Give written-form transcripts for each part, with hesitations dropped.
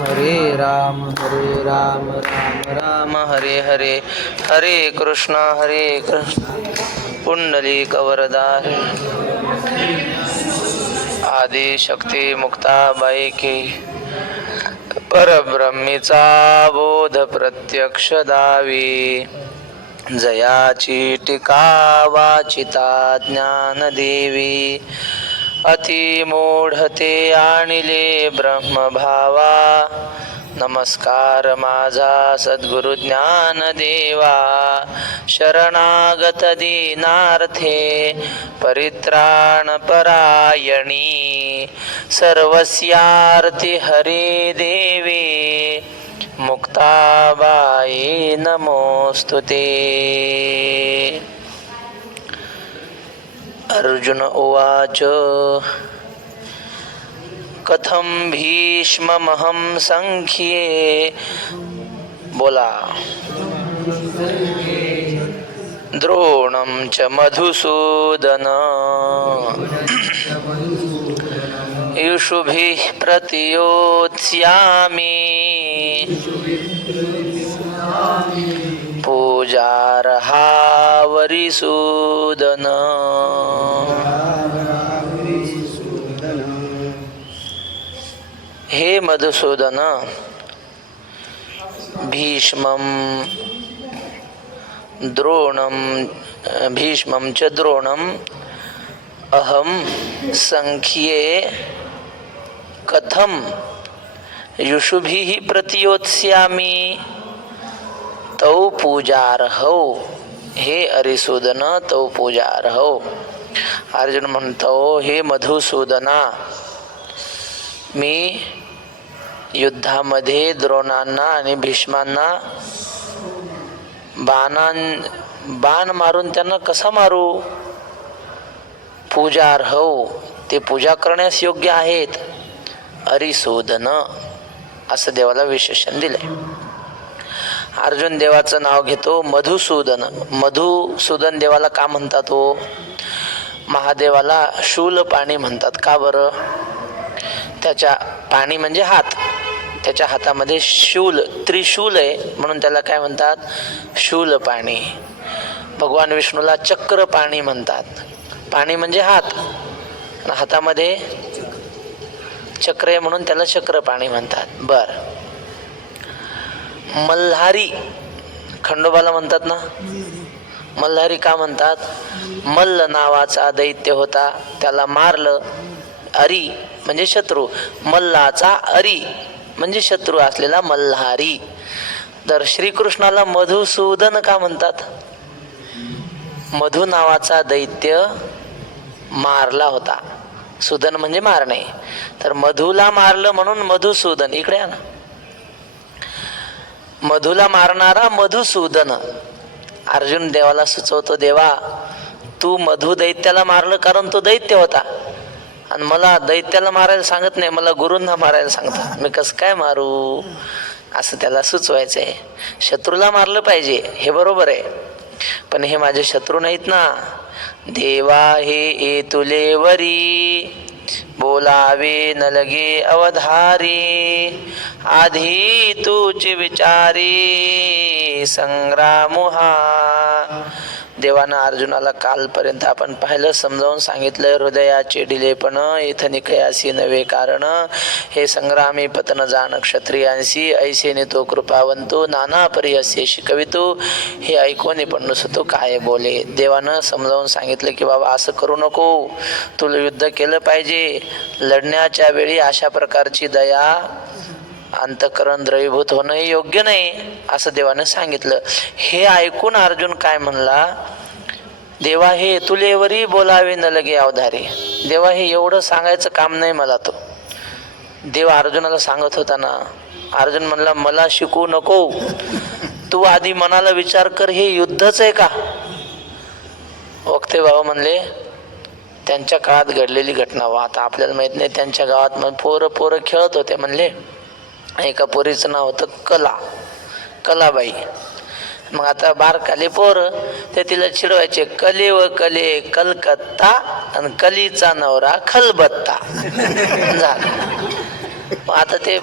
राम राम राम हरे हरे, हरे कृष्ण पुंडलिक वरदा आदि शक्ती मुक्ताबाई की परब्रह्मीचा बोध प्रत्यक्ष दावी, जयाची टीका वाचिता ज्ञानदेवी, अति मूढते आणिले ब्रह्मभावा, नमस्कार माझा सद्गुरु ज्ञानदेवा, शरणागत दीनार्थे परित्राण परायणी, सर्वस्यार्ति हरे देवी, मुक्ताबाई नमोस्तुते. अर्जुन उवाच कथं भीष्ममहं संख्ये, बोला, द्रोणं च मधुसूदन, युषुभिः प्रतियोत्स्यामि, पूजार्हा वरिसूदन. हे मधुसूदन, भीष्मं च द्रोणं अहं संख्ये, कथं युषुभिः प्रतियोत्स्यामि तौ पूजार्हौ. हे अरिसूदन, तौ पूजार्हौ. अर्जुन म्हणतो, हे मधुसूदना, मी युद्धामध्ये द्रोणांना आणि भीष्मांना बाण मारून त्यांना कसा मारू? पूजार्हौ, ते पूजा करण्यास योग्य आहेत. अरिसूदन असं देवाला विशेषण दिलंय. अर्जुन देवाचं नाव घेतो मधुसूदन. मधुसूदन देवाला का म्हणतात? हो, महादेवाला शूल पाणी म्हणतात. का बरं? त्याच्या पाणी म्हणजे हात, त्याच्या हातामध्ये शूल त्रिशूल आहे म्हणून त्याला काय म्हणतात? शूल पाणी. भगवान विष्णूला चक्र पाणी म्हणतात. पाणी म्हणजे हात, हातामध्ये चक्र आहे म्हणून त्याला चक्र पाणी म्हणतात. बर, मल्हारी खंडोबाला म्हणतात ना. मल्हारी का म्हणतात? मल्ल नावाचा दैत्य होता, त्याला मारलं. अरी म्हणजे शत्रू, मल्लाचा अरी म्हणजे शत्रू असलेला मल्हारी. तर श्रीकृष्णाला मधुसूदन का म्हणतात? मधु नावाचा दैत्य मारला होता. सूदन म्हणजे मारणे, तर मधुला मारलं म्हणून मधुसूदन. इकडे या ना. मधुला मारणारा मधुसूदन. अर्जुन देवाला सुचवतो, देवा तू मधु दैत्याला मारलं कारण तो दैत्य होता, आणि मला दैत्याला मारायला सांगत नाही, मला गुरूंना मारायला सांगता. मी कसं काय मारू? असं त्याला सुचवायचंय. शत्रूला मारलं पाहिजे हे बरोबर आहे, पण हे माझे शत्रू नाहीत ना. देवा हे तुले वरी, बोलावे न लगे अवधारी, आधी तूची विचारी संग्राम हा. देवानं अर्जुनाला कालपर्यंत आपण पाहिलं, समजावून सांगितलं. हृदयाचे ढिलेपण इथं निकयासी नवे कारण, हे संग्रामी पतन जाण क्षत्रियांशी, ऐसे तो कृपावंतो नाना परी असे शिकवितो. हे ऐकून पण नुसतो काय बोले. देवानं समजावून सांगितलं की बाबा असं करू नको, तुला युद्ध केलं पाहिजे. लढण्याच्या वेळी अशा प्रकारची दया, अंतःकरण द्रवीभूत होणं हे योग्य नाही, असं देवानं सांगितलं. हे ऐकून अर्जुन काय म्हणला? देवा हे तुलेवरी बोलावे न लगे अवधारे. देवा हे एवढं सांगायचं काम नाही मला. तो देव अर्जुनाला सांगत होता ना. अर्जुन म्हणला, मला शिकू नको, तू आधी मनाला विचार कर, हे युद्धच आहे का? वक्ते बाबा म्हणले, त्यांच्या काळात घडलेली घटना. आता आपल्याला माहित नाही, त्यांच्या गावात मग पोरं खेळत होते. म्हणले एका पोरीचं नाव होतं कलाबाई. मग आता बारकाले पोर ते तिला चिडवायचे, कले व कले कलकत्ता आणि कलीचा नवरा खलबत्ता झाला. आता ते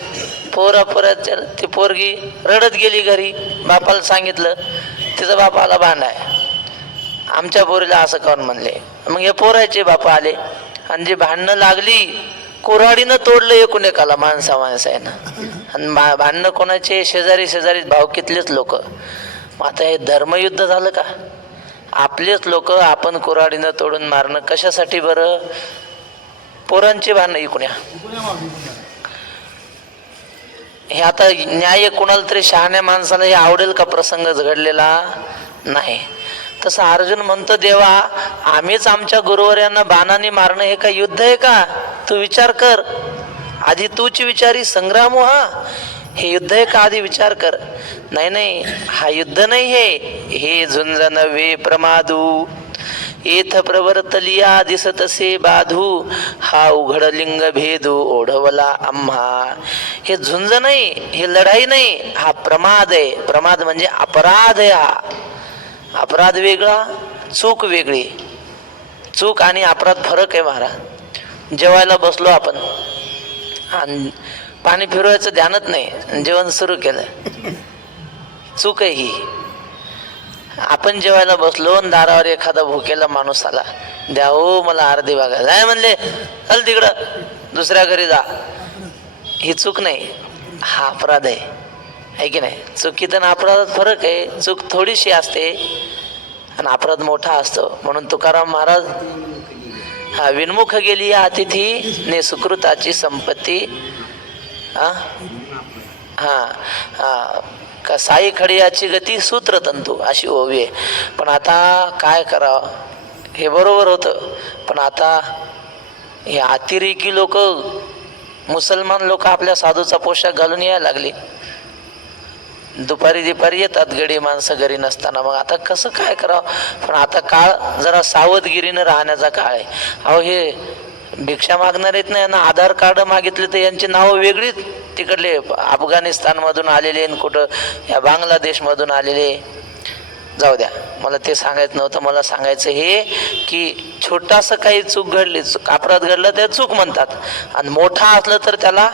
पोराच्या ती पोरगी रडत गेली घरी, बापाला सांगितलं, तिचा बाप आला भांडाय, आमच्या पोरीला असं काऊन म्हणले. मग हे पोराचे बाप आले आणि जी भांडणं लागली, कुऱ्हाडीनं तोडलं एकूण एकाला, माणसानं. आणि भांडणं कोणाचे? शेजारी शेजारी भावकीतलेच लोक. मग आता हे धर्मयुद्ध झालं का? आपलेच लोक आपण कुऱ्हाडीनं तोडून मारणं कशासाठी बरं? पोरांची भांडणं इकुण्या. हे आता न्याय कोणाला तरी शहाण्या माणसाला हे आवडेल का? प्रसंग घडलेला नाही. तसं अर्जुन म्हणतो, देवा आम्हीच आमच्या गुरुवर्यांना बाणाने मारणं हे का युद्ध आहे का? तू विचार कर आधी, तूच विचारी संग्राम हो, हा हे युद्ध आहे का? आधी विचार कर. नाही, हा युद्ध नाही, हे झुंजन वे प्रमादू येथ प्रवर्तलिया दिसतसे बाधू, हा उघड लिंग भेदू ओढवला आम्हा. हे झुंज नाही, हे लढाई नाही, हा प्रमाद आहे. प्रमाद म्हणजे अपराध आहे. हा अपराध वेगळा, चूक वेगळी. चूक आणि अपराध फरक आहे महाराज. जेवायला बसलो आपण आणि पाणी फिरवायचं ध्यानच नाही, जेवण सुरू केलं, चूक आहे ही. आपण जेवायला बसलो आणि दारावर एखादा भुकेला माणूस आला, द्या हो मला अर्धी बागा, जाय म्हणले, चल तिकडं दुसऱ्या घरी जा, ही चूक नाही, हा अपराध आहे की नाही? चुकीत आणि अपराधात फरक आहे. चूक थोडीशी असते आणि अपराध मोठा असतो. म्हणून तुकाराम महाराज, हा विनमुख गेली या अतिथी ने सुकृताची संपत्ती, का साई खडियाची गती सूत्रतंतू, अशी ओवी आहे. पण आता काय करावं? हे बरोबर होतं, पण आता हे अतिरेकी लोक, मुसलमान लोक आपल्या साधूचा पोशाख घालून यायला लागली. दुपारी येतात गडी माणसं घरी नसताना. मग आता कसं काय करावं? पण आता काळ जरा सावधगिरीनं राहण्याचा काळ आहे. अहो हे भिक्षा मागणार आहेत ना, यांना आधार कार्ड मागितले तर यांची नावं वेगळीच, तिकडले अफगाणिस्तान मधून आलेले, कुठं या बांगलादेश मधून आलेले. जाऊ द्या, मला ते सांगायचं नव्हतं. मला सांगायचं हे की छोटासा काही चूक घडली, अपराध घडला त्याला चूक म्हणतात, आणि मोठा असलं तर त्याला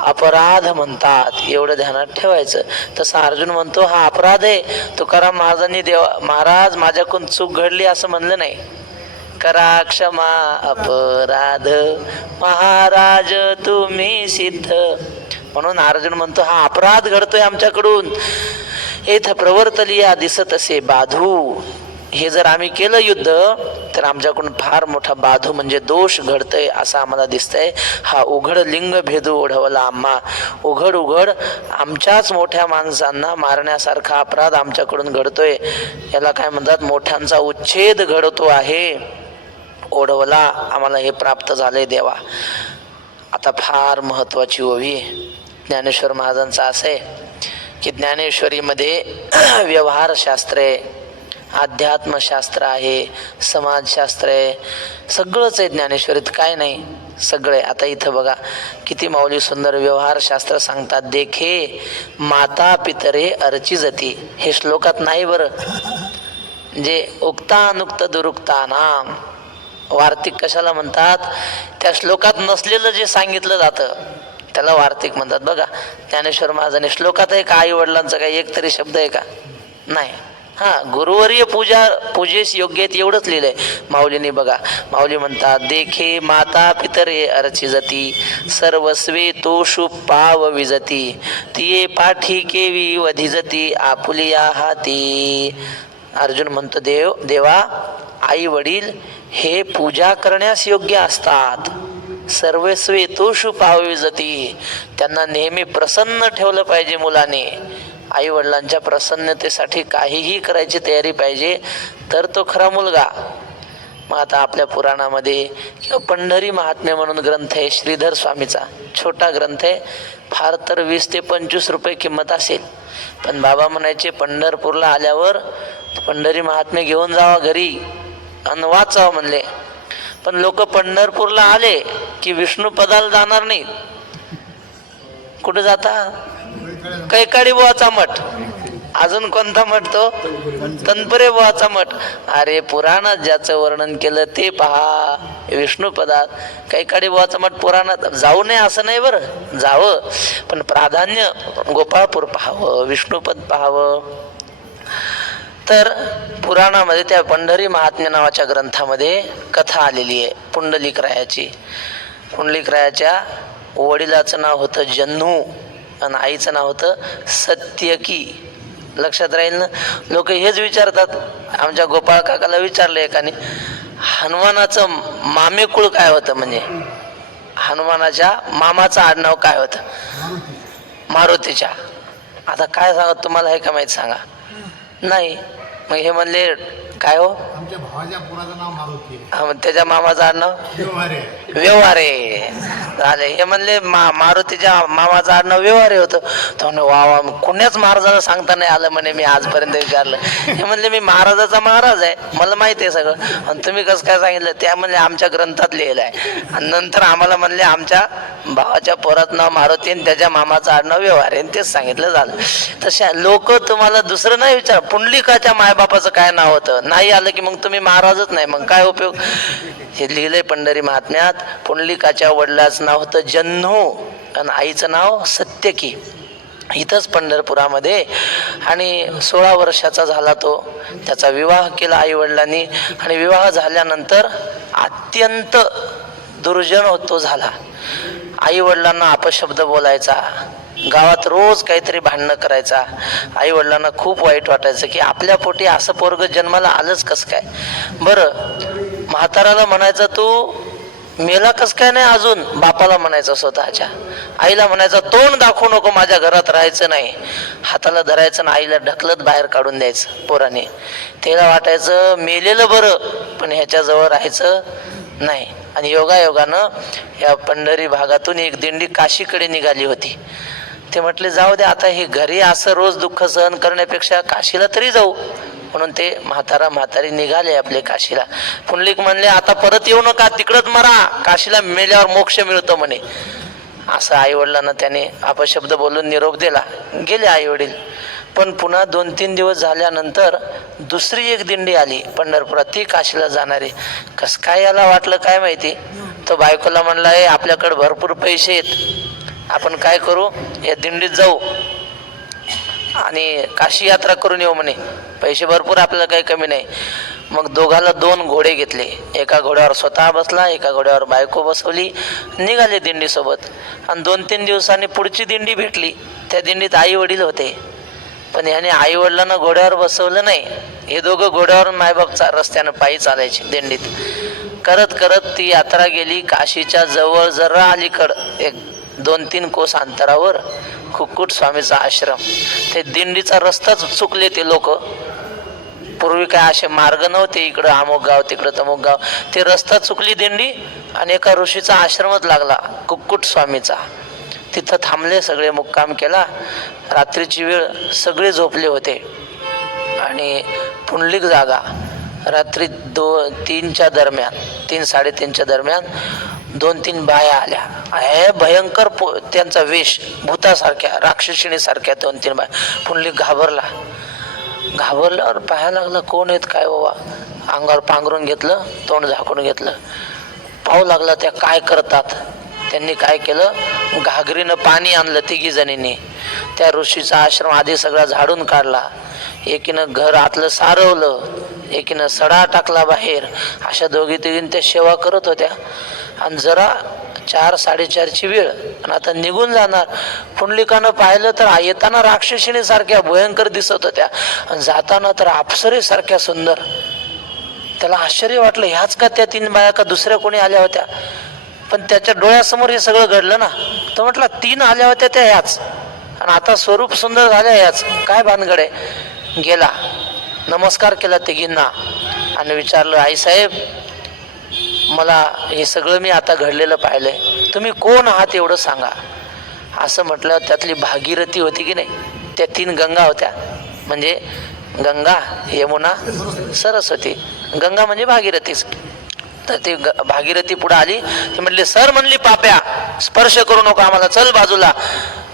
अपराध म्हणतात. एवढं ध्यानात ठेवायचं. तसं अर्जुन म्हणतो हा अपराध आहे. तुकाराम महाराजांनी महाराज माझ्याकडून चूक घडली असं म्हणलं नाही, करा क्षमा अपराध महाराज तुम्ही सिद्ध. म्हणून अर्जुन म्हणतो हा अपराध घडतोय आमच्याकडून. येथ प्रवर्तलिया दिसत असे बाधू, हे जर आम्ही केलं युद्ध तर आमच्याकडून फार मोठा बाधू म्हणजे दोष घडतय असं आम्हाला दिसतंय. हा उघड लिंग भेदू ओढवला आम्हा, उघड आमच्याच मोठ्या माणसांना मारण्यासारखा अपराध आमच्याकडून घडतोय. याला काय म्हणतात? मोठ्यांचा उच्छेद घडतो आहे. ओढवला आम्हाला हे प्राप्त झालंय देवा. आता फार महत्वाची ओवी ज्ञानेश्वर महाराजांचं असं आहे की ज्ञानेश्वरीमध्ये व्यवहारशास्त्र आहे, अध्यात्मशास्त्र आहे, समाजशास्त्र आहे, सगळंच आहे ज्ञानेश्वरीत. काय नाही, सगळे. आता इथं बघा किती माऊली सुंदर व्यवहारशास्त्र सांगतात. देखे माता पितरे अर्ची जती, हे श्लोकात नाही बरं. जे उक्ता नुक्त दुरुक्ता नाम, वार्तिक कशाला म्हणतात? त्या श्लोकात नसलेलं जे सांगितलं जातं त्याला वार्तिक म्हणतात. बघा ज्ञानेश्वर महाराजांनी श्लोकात आहे का आई वडिलांचा काही एक तरी शब्द आहे का? नाही. गुरुवर्य पूजेस योग्य आहेत एवढंच लिहिलंय माऊलीने. बघा माऊली म्हणतात देखे माता पितरे अर्ची जती, सर्वस्वे तोषु पाव विजती, तिये पाठी केवी वधिजती आपुलिया हाती. अर्जुन म्हणतो देवा आई वडील हे पूजा करण्यास योग्य असतात. सर्वस्वे तोषु पाव विजती, त्यांना नेहमी प्रसन्न ठेवलं पाहिजे मुलाने. आई वडिलांच्या प्रसन्नतेसाठी काहीही करायची तयारी पाहिजे, तर तो खरा मुलगा. मग आता आपल्या पुराणामध्ये किंवा पंढरी महात्म्य म्हणून ग्रंथ आहे श्रीधर स्वामीचा, छोटा ग्रंथ आहे, फार तर 20 ते 25 रुपये किंमत असेल. पण बाबा म्हणायचे पंढरपूरला आल्यावर पंढरी महात्म्य घेऊन जावा घरी आणि वाचावं म्हणले. पण लोक पंढरपूरला आले की विष्णू पदाला जाणार नाहीत. कुठे जाता? कैकाडी बुवाचा मठ. अजून कोणता मठ तो? तनपुरे बुवाचा मठ. अरे पुराणात ज्याचं वर्णन केलं ते पहा, विष्णुपदात. कैकाडी बुवाचा मठ पुराणात जाऊ नये असं नाही, बरं जावं, पण प्राधान्य गोपाळपूर पाहावं, विष्णुपद पाहावं. तर पुराणामध्ये त्या पंढरी महात्म्य नावाच्या ग्रंथामध्ये कथा आलेली आहे पुंडलिकरायाची. पुंडलिकरायाच्या वडिलाचं नाव होतं जन्नू आणि आईचं नाव होतं सत्यकी. लक्षात राहील ना? लोक हेच विचारतात. आमच्या गोपाळ काकाला विचारलं एकाने, हनुमानाचं मामेकुळ काय होतं, म्हणजे हनुमानाच्या मामाचं आडनाव काय होतं? मारुतीच्या. आता काय सांगत तुम्हाला, हे का माहित सांगा? नाही. मग हे म्हणले काय हो, आमच्या भावाच्या पुराचं नाव मारुती आहे. त्याच्या मामाचं आडनाव व्यवहारे झाले. हे म्हणले मारुतीच्या मामाचं आडनाव व्यवहारे होतं. तो म्हणे वा वा, कुण्याच महाराजाला सांगता नाही आलं म्हणे, मी आजपर्यंत विचारलं. हे म्हणले मी महाराजाचा महाराज आहे, मला माहिती आहे सगळं, आणि तुम्ही कसं काय सांगितलं? त्या म्हणले आमच्या ग्रंथात लिहिलं आहे. आणि नंतर आम्हाला म्हणले आमच्या भावाच्या पोराचं नाव मारुती आणि त्याच्या मामाचं आडनाव व्यवहारे, आणि तेच सांगितलं झालं. तशा लोक तुम्हाला दुसरं नाही विचार, पुंडलिकाच्या मायबापाचं काय नाव होतं, नाही आलं की मग तुम्ही महाराजच नाही, मग काय उपयोग? हे लिहिलंय पंढरी महात्म्यात. पुंडलिकाच्या वडिलाचं नाव होतं जन्नू आणि आईचं नाव सत्यकी. इथंच पंढरपुरामध्ये. आणि 16 वर्षाचा झाला तो. त्याचा विवाह केला आई वडिलांनी, आणि विवाह झाल्यानंतर अत्यंत दुर्जन तो झाला. आई वडिलांना अपशब्द बोलायचा, गावात रोज काहीतरी भांडणं करायचा. आई वडिलांना खूप वाईट वाटायचं की आपल्या पोटी असं पोरग जन्माला आलंच कसं काय. बरं, म्हाताराला म्हणायचं तू मेला कस काय नाही अजून, बापाला म्हणायचं स्वतःच्या. आईला म्हणायचं तोंड दाखवू नको, माझ्या घरात राहायचं नाही. हाताला धरायचं ना आईला ढकलत बाहेर काढून द्यायचं पोराने. त्याला वाटायचं मेलेलं बरं, पण ह्याच्याजवळ राहायचं नाही. आणि योगायोगानं या पंढरी भागातून एक दिंडी काशीकडे निघाली होती. ते म्हटले जाऊ दे, आता हे घरी असं रोज दुःख सहन करण्यापेक्षा काशीला तरी जाऊ. म्हणून ते म्हातारी निघाले आपले काशीला. पुंडलिक म्हणले आता परत येऊ नका, तिकडच मरा, काशीला मेल्यावर मोक्ष मिळतो म्हणे. असं आई वडिलांना त्याने अपशब्द बोलून निरोप दिला. गेले आई वडील. पण पुन्हा 2-3 दिवस झाल्यानंतर दुसरी एक दिंडी आली पंढरपुरात, ती काशीला जाणारी. कस काय याला वाटलं काय माहिती, तो बायकोला म्हणला आपल्याकडे भरपूर पैसे आहेत, आपण काय करू, या दिंडीत जाऊ आणि काशी यात्रा करून येऊ म्हणे. पैसे भरपूर, आपल्याला काही कमी नाही. मग दोघाला 2 घोडे घेतले. एका घोड्यावर स्वतः बसला, एका घोड्यावर बायको बसवली, निघाले दिंडीसोबत. आणि 2-3 दिवसांनी पुढची दिंडी भेटली. त्या दिंडीत आई वडील होते, पण ह्याने आई वडिलांना घोड्यावर बसवलं नाही. हे दोघं घोड्यावर मायबापचा रस्त्यानं पायी चालायचे दिंडीत. करत करत ती यात्रा गेली काशीच्या जवळ, जरा अलीकडं एक 2-3 कोस अंतरावर कुक्कुट स्वामीचा आश्रम. ते दिंडीचा रस्ताच चुकले ते लोक. पूर्वी काय असे मार्ग नव्हते, इकडं अमुक गाव तिकडं तमुक गाव. ते रस्ता चुकली दिंडी आणि एका ऋषीचा आश्रमच लागला कुक्कुट स्वामीचा. तिथं थांबले, सगळे मुक्काम केला. रात्रीची वेळ, सगळे झोपले होते. आणि पुंडलिक जागा. रात्री 3च्या दरम्यान, 3-3:30च्या दरम्यान 2-3 बाया आल्या. भयंकर त्यांचा वेश, भूतासारख्या, राक्षसिणीसारख्या 2-3 बाया. पुंडलिक घाबरल्यावर पाहायला लागला कोण आहेत काय बाबा. अंगावर पांघरून घेतलं, तोंड झाकून घेतलं, पाहू लागला त्या काय करतात. त्यांनी काय केलं, घागरीनं पाणी आणलं 3घी जणींनी. त्या ऋषीचा आश्रम आधी सगळा झाडून काढला. एकीनं घर आतलं सारवलं, एकीनं सडा टाकला बाहेर. अशा 2-3 त्या सेवा करत होत्या. आणि जरा 4-4:30ची वेळ, आणि आता निघून जाणार. पुंडलिकानं पाहिलं तर येताना राक्षसिणीसारख्या भयंकर दिसत होत्या, आणि जाताना तर अप्सरेसारख्या सुंदर. त्याला आश्चर्य वाटलं, ह्याच का त्या 3 बाया का दुसऱ्या कोणी आल्या होत्या. पण त्याच्या डोळ्यासमोर हे सगळं घडलं ना. तो म्हटला 3 आल्या होत्या त्या ह्याच, आणि आता स्वरूप सुंदर झाल्या ह्याच, काय भानगड आहे. गेला, नमस्कार केला 3घींना आणि विचारलं आईसाहेब, मला हे सगळं मी आता घडलेलं पाहिलंय, तुम्ही कोण आहात एवढं सांगा. असं म्हटलं. त्यातली भागीरथी होती की नाही, त्या 3 गंगा होत्या. म्हणजे गंगा, यमुना, सरस्वती. गंगा म्हणजे भागीरथीच. तर ती भागीरथी पुढे आली. ती म्हटली सर, म्हणली पाप्या, स्पर्श करू नको आम्हाला, चल बाजूला.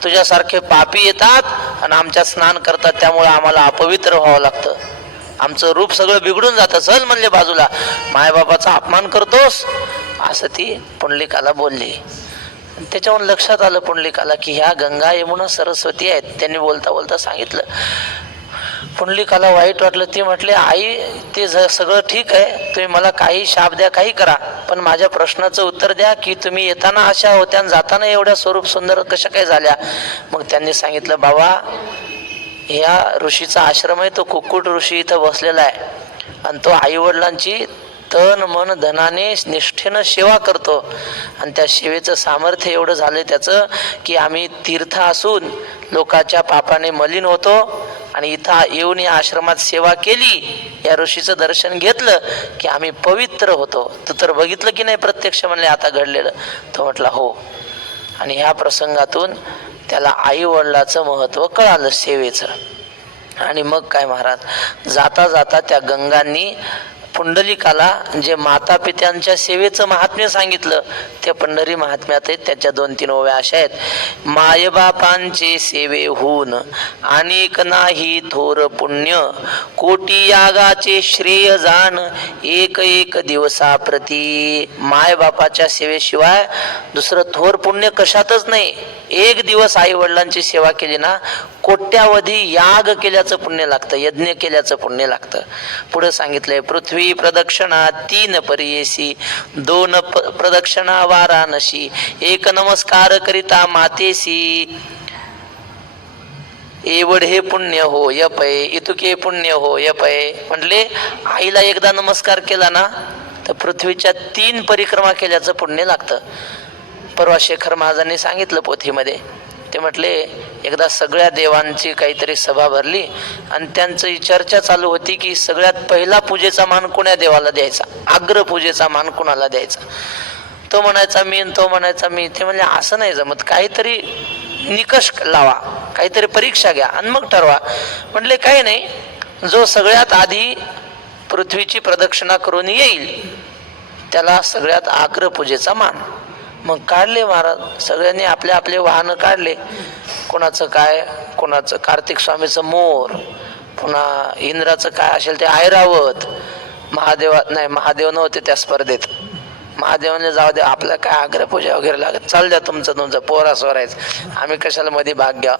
तुझ्यासारखे पापी येतात आणि आमच्या स्नान करतात, त्यामुळे आम्हाला अपवित्र व्हावं लागतं, आमचं रूप सगळं बिघडून जातं, चल म्हणले बाजूला, मायबापाचा अपमान करतोस, असं ती पुंडलिकाला बोलली. त्याच्यावरून लक्षात आलं पुंडलिकाला की ह्या गंगा यमुना सरस्वती आहेत. त्यांनी बोलता बोलता सांगितलं. पुंडलिकाला वाईट वाटलं. ती म्हटले, आई ते सगळं ठीक आहे, तुम्ही मला काही शाप द्या, काही करा, पण माझ्या प्रश्नाचं उत्तर द्या की तुम्ही येताना अशा होत्या आणि जाताना एवढ्या स्वरूप सुंदर कशा काय झाल्या. मग त्यांनी सांगितलं, बाबा या ऋषीचा आश्रम आहे, तो कुक्कुट ऋषी इथं बसलेला आहे आणि तो आई वडिलांची तन मन धनाने निष्ठेनं सेवा करतो आणि त्या सेवेचं सामर्थ्य एवढं झालं त्याचं की आम्ही तीर्थ असून लोकांच्या पापाने मलिन होतो आणि इथं येऊन या आश्रमात सेवा केली, या ऋषीचं दर्शन घेतलं की आम्ही पवित्र होतो. तू तर बघितलं की नाही प्रत्यक्ष, म्हणले आता घडलेलं. तो म्हटला हो. आणि ह्या प्रसंगातून त्याला आई वडिलाचं महत्व कळालं सेवेचं. आणि मग काय महाराज, जाता जाता त्या गंगांनी पुंडलिकाला जे माता पित्यांच्या सेवेचं महात्म्य सांगितलं, ते पंढरी महात्म्यात आहेत. त्याच्या 2-3 ओव्या अशा आहेत. मायबापांचे सेवे होऊन अनेक नाही थोर पुण्य, कोटी यागाचे श्रेय जाण एक एक दिवसा प्रती. मायबापाच्या सेवेशिवाय दुसरं थोर पुण्य कशातच नाही. एक दिवस आई वडिलांची सेवा केली ना, कोट्यावधी याग केल्याचं पुण्य लागतं, यज्ञ केल्याचं पुण्य लागतं. पुढे सांगितलंय, पृथ्वी प्रदक्षिणा 3 परियेसी, 2 प्रदक्षिणा वाराणसी, 1 नमस्कार करिता मातेसी. एवढे पुण्य हो यपय, इतुके पुण्य हो यपय. म्हटले आईला एकदा नमस्कार केला ना तर पृथ्वीच्या 3 परिक्रमा केल्याचं पुण्य लागतं. परवा शेखर महाराजांनी सांगितलं पोथीमध्ये. ते म्हटले एकदा सगळ्या देवांची काहीतरी सभा भरली आणि त्यांची चर्चा चालू होती की सगळ्यात पहिला पूजेचा मान कोण्या देवाला द्यायचा, अग्र पूजेचा मान कोणाला द्यायचा. तो म्हणायचा मी, तो म्हणायचा मी. ते म्हणले असं नाही जमत, काहीतरी निकष लावा, काहीतरी परीक्षा घ्या आणि मग ठरवा. म्हटले काही नाही, जो सगळ्यात आधी पृथ्वीची प्रदक्षिणा करून येईल त्याला सगळ्यात अग्र पूजेचा मान. मग काढले महाराज, सगळ्यांनी आपले आपले वाहनं काढले. कोणाचं काय, कोणाचं कार्तिक स्वामीचं मोर, पुन्हा इंद्राचं काय असेल ते ऐरावत. महादेव नव्हते त्या स्पर्धेत. महादेवाने जाऊ दे, आपल्या काय अग्रपूजा वगैरे लागत, चाल द्या तुमचं पोरा सोरायचं, आम्ही कशाला मध्ये भाग घ्या.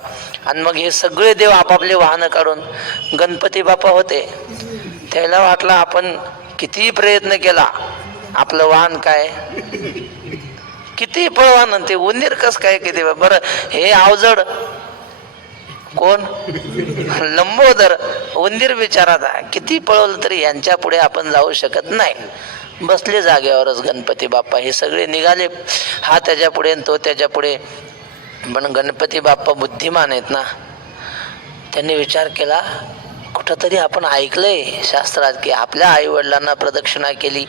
आणि मग हे सगळे देव आपापले वाहनं काढून, गणपती बाप्पा होते, त्याला वाटलं आपण किती प्रयत्न केला, आपलं वाहन काय किती पळवान, ते उंदीर कस काय किती बरं, हे अवजड कोण लंबोदर उंदीर बिचारात किती पळवलं तरी यांच्या पुढे आपण जाऊ शकत नाही. बसले जागेवरच गणपती बाप्पा. हे सगळे निघाले, हा त्याच्या पुढे तो त्याच्या पुढे. पण गणपती बाप्पा बुद्धिमान आहेत ना, त्यांनी विचार केला, कुठंतरी आपण ऐकलंय शास्त्रात की आपल्या आई वडिलांना प्रदक्षिणा केली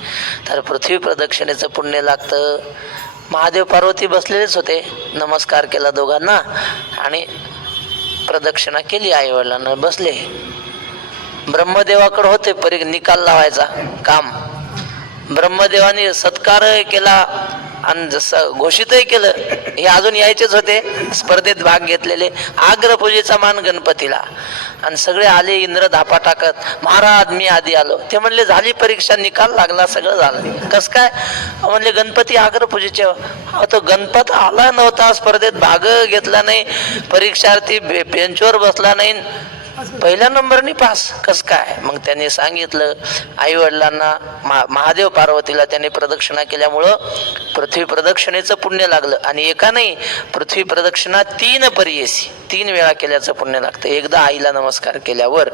तर पृथ्वी प्रदक्षिणेचं पुण्य लागतं. महादेव पार्वती बसलेलेच होते, नमस्कार केला दोघांना आणि प्रदक्षिणा केली आई वडिलांना, बसले. ब्रह्मदेवाकडे होते निकाल लावायचा काम. ब्रह्मदेवाने सत्कार केला आणि जसं घोषितही केलं, हे अजून यायचेच होते स्पर्धेत भाग घेतलेले. अग्रपूजेचा मान गणपतीला. आणि सगळे आले, इंद्र धापा टाकत, महाराज मी आधी आलो. ते म्हणले झाली परीक्षा, निकाल लागला, सगळं झालं. कस काय म्हणले, गणपती अग्रपूजेचे. तो गणपत आला नव्हता, स्पर्धेत भाग घेतला नाही, परीक्षार्थी बेंचवर बसला नाही, पहिल्या नंबरनी पास, कस काय. मग त्यांनी सांगितलं आई वडिलांना, महादेव पार्वतीला त्यांनी प्रदक्षिणा केल्यामुळं पृथ्वी प्रदक्षिणेचं पुण्य लागलं. आणि एका नाही, पृथ्वी प्रदक्षिणा 3 परियेसी, 3 वेळा केल्याचं पुण्य लागतं. एकदा आईला नमस्कार केल्यावर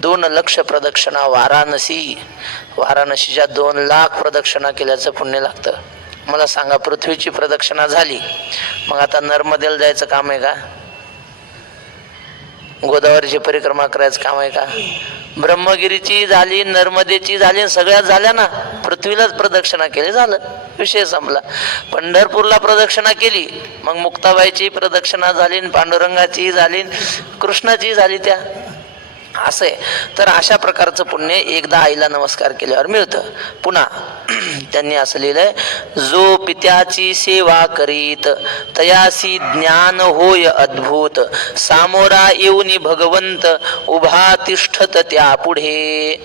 2 लक्ष प्रदक्षिणा वाराणसी, वाराणसीच्या 2 लाख प्रदक्षिणा केल्याचं पुण्य लागतं. मला सांगा, पृथ्वीची प्रदक्षिणा झाली, मग आता नर्मदेला जायचं काम आहे का, गोदावरीची परिक्रमा करायचं काम आहे का, ब्रह्मगिरीची झाली, नर्मदेची झाली, सगळ्यात झाल्या ना, पृथ्वीलाच प्रदक्षिणा केली, झालं, विषय संपला. पंढरपूरला प्रदक्षिणा केली, मग मुक्ताबाईची प्रदक्षिणा झाली, पांडुरंगाची झाली, कृष्णाची झाली. त्या असं आहे. तर अशा प्रकारचं पुण्य एकदा आईला नमस्कार केल्यावर मिळतं. पुन्हा त्यांनी असं लिहिलंय, जो पित्याची सेवा करीत तयासी ज्ञान होय अद्भुत, सामोरा येऊनी भगवंत उभा तिष्ठत त्या पुढे.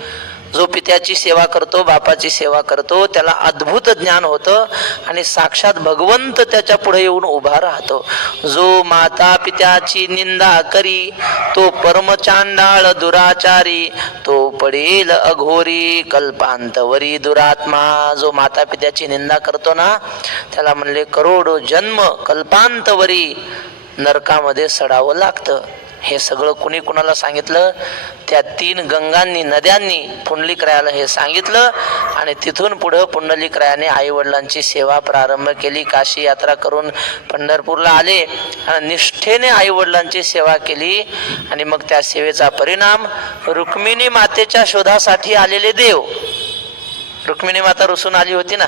जो पित्याची सेवा करतो, बापाची सेवा करतो, त्याला अद्भुत ज्ञान होतं आणि साक्षात भगवंत त्याच्या पुढे येऊन उभा राहतो. जो माता पित्याची निंदा करी तो परमचांडाळ दुराचारी, तो पडेल अघोरी कल्पांतवरी दुरात्मा. जो माता पित्याची निंदा करतो ना, त्याला म्हणले करोडो जन्म कल्पांतवरी नरकामध्ये सडावं लागतं. हे सगळं कुणी कुणाला सांगितलं? त्या 3 गंगांनी, नद्यांनी पुंडलिकरायाला हे सांगितलं. आणि तिथून पुढं पुंडलिकरायाने आई वडिलांची सेवा प्रारंभ केली. काशी यात्रा करून पंढरपूरला आले आणि निष्ठेने आई वडिलांची सेवा केली. आणि मग त्या सेवेचा परिणाम रुक्मिणी मातेच्या शोधासाठी आलेले देव, रुक्मिणी माता रुसून आली होती ना,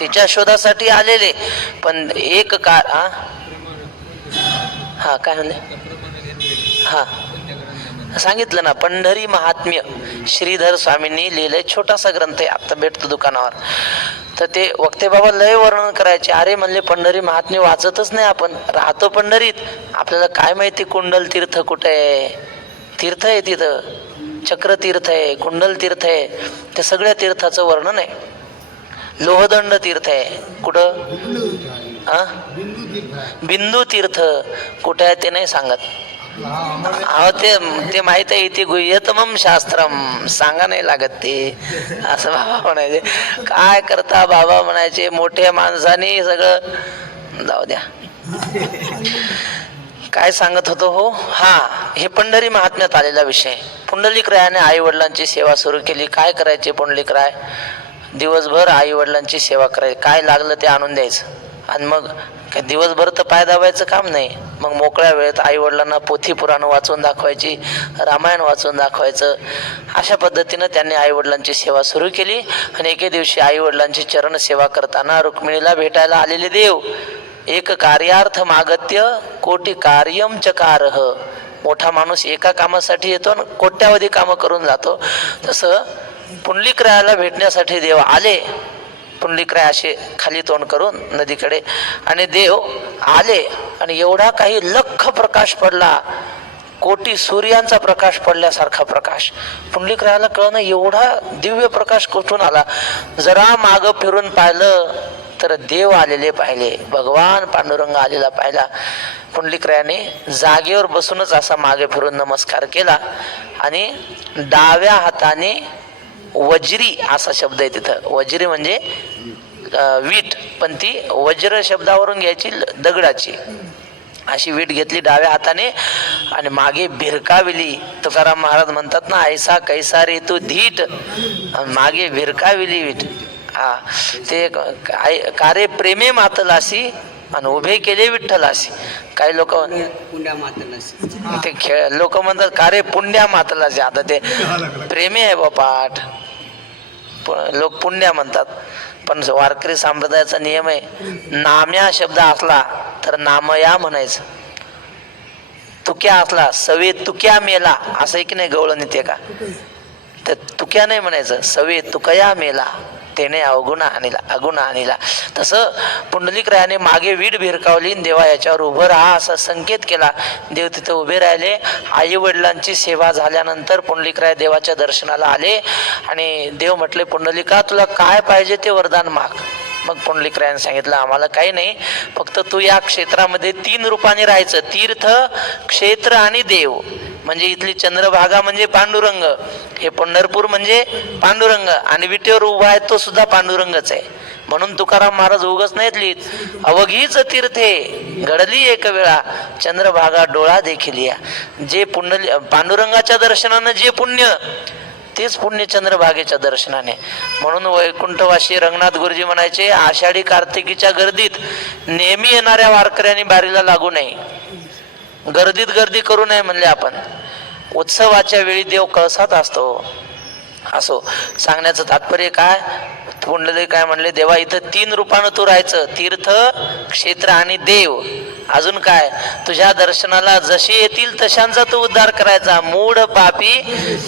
तिच्या शोधासाठी आलेले. पण एक हा काय म्हणले, हा सांगितलं ना, पंढरी महात्म्य श्रीधर स्वामींनी लिहिलंय. छोटासा ग्रंथ आहे, आता भेटतो दुकानावर. तर ते वक्ते बाबा लय वर्णन करायचे. अरे म्हणले पंढरी महात्म्य वाचतच नाही आपण, राहतो पंढरीत, आपल्याला काय माहिती कुंडल तीर्थ कुठे आहे. तीर्थ आहे तिथं, चक्र तीर्थ आहे, कुंडल तीर्थ आहे, ते सगळ्या तीर्थाचं वर्णन आहे. लोहदंड तीर्थ आहे कुठं, बिंदू तीर्थ कुठे आहे ते नाही सांगत. अहो ते माहित आहे, इथे गुह्यतमम शास्त्रम, सांगा नाही लागत ते, असं बाबा म्हणायचे. काय करता बाबा म्हणायचे, मोठ्या माणसाने सगळं जाऊ द्या. काय सांगत होतो हो, हा हे पंढरी महात्म्यात आलेला विषय. पुंडलिकरायाने आई वडिलांची सेवा सुरू केली. काय करायचे पुंडलिकराय, दिवसभर आई वडिलांची सेवा करायची, काय लागलं ते आणून द्यायचं. आणि मग दिवसभर तर पाय दाबायचं काम नाही. मग मोकळ्या वेळेत आई वडिलांना पोथी पुराण वाचून दाखवायची, रामायण वाचून दाखवायचं. अशा पद्धतीनं त्यांनी आई वडिलांची सेवा सुरू केली. आणि एके दिवशी आई वडिलांची चरण सेवा करताना रुक्मिणीला भेटायला आलेले देव, एक कार्यार्थ मागत्य कोटी कार्यम चकारह. मोठा माणूस एका कामासाठी येतो आणि कोट्यावधी कामं करून जातो. तसं पुंडलिकरायाला भेटण्यासाठी देव आले. पुंडलिकराय असे खाली तोंड करून नदीकडे, आणि देव आले आणि एवढा काही लख प्रकाश पडला, कोटी सूर्यांचा प्रकाश पडल्यासारखा प्रकाश. पुंडलिकरायाला कळलं एवढा दिव्य प्रकाश कुठून आला. जरा माग फिरून पाहिलं तर देव आलेले पाहिले, भगवान पांडुरंग आलेला पाहिला. पुंडलिकरायाने जागेवर बसूनच असा मागे फिरून नमस्कार केला आणि डाव्या हाताने वज्री असा शब्द आहे तिथं. वज्री म्हणजे वीट, पण ती वज्र शब्दावरून घ्यायची, दगडाची. अशी वीट घेतली डाव्या हाताने आणि मागे भिरकाविली. तुकाराम महाराज म्हणतात ना, ऐसा कैसा रे तू धीट, मागे भिरकाविली वीट. हा ते कारे प्रेमे मातलासी आणि उभे केले विठ्ठलासी. काही लोक ते खेळ लोक म्हणतात कारे पुण्या मातलासी. आता ते प्रेमे आहे बा पाठ, लोक पुण्या म्हणतात. पण वारकरी संप्रदायाचा नियम आहे, नाम्या शब्द असला तर नामया म्हणायचं. तुक्या असला सवे तुक्या मेला, असं की नाही गवळण येते का, तर तुक्या नाही म्हणायचं, सवे तुकया मेला तेने अवगुण आणिला. तसं पुंडलिकरायाने मागे वीट भिरकावली, देवा याच्यावर उभं राहा असा संकेत केला. देव तिथे उभे राहिले. आई वडिलांची सेवा झाल्यानंतर पुंडलिकराय देवाच्या दर्शनाला आले आणि देव म्हटले, पुंडलिका तुला काय पाहिजे ते वरदान माग. मग पुंडलिकरायाने सांगितलं, आम्हाला काही नाही, फक्त तू या क्षेत्रामध्ये 3 रूपाने राहायचं, तीर्थ, क्षेत्र आणि देव. म्हणजे इथली चंद्रभागा म्हणजे पांडुरंग, हे पंढरपूर म्हणजे पांडुरंग, आणि विटेवर उभा आहे तो सुद्धा पांडुरंगच आहे. म्हणून तुकाराम महाराज उगच नाहीत लिहित, अवघीच तीर्थे घडली एक वेळा, चंद्रभागा डोळा देखील या. जे पांडुरंगाच्या दर्शनानं जे पुण्य, तेच पुण्य चंद्रभागेच्या दर्शनाने. म्हणून वैकुंठवासी रंगनाथ गुरुजी म्हणायचे, आषाढी कार्तिकीच्या गर्दीत नेहमी येणाऱ्या वारकऱ्यांनी बारीला लागू नये, गर्दीत गर्दी करू नये म्हणले आपण. उत्सवाच्या वेळी देव कळसात असतो. असो, सांगण्याचं तात्पर्य काय, पुंडलिक काय म्हणले, देवा इथं 3 रूपानं तू राहायचं, तीर्थ, क्षेत्र आणि देव. अजून काय, तुझ्या दर्शनाला जसे येतील तशांचा तू उद्धार करायचा. मूढ पापी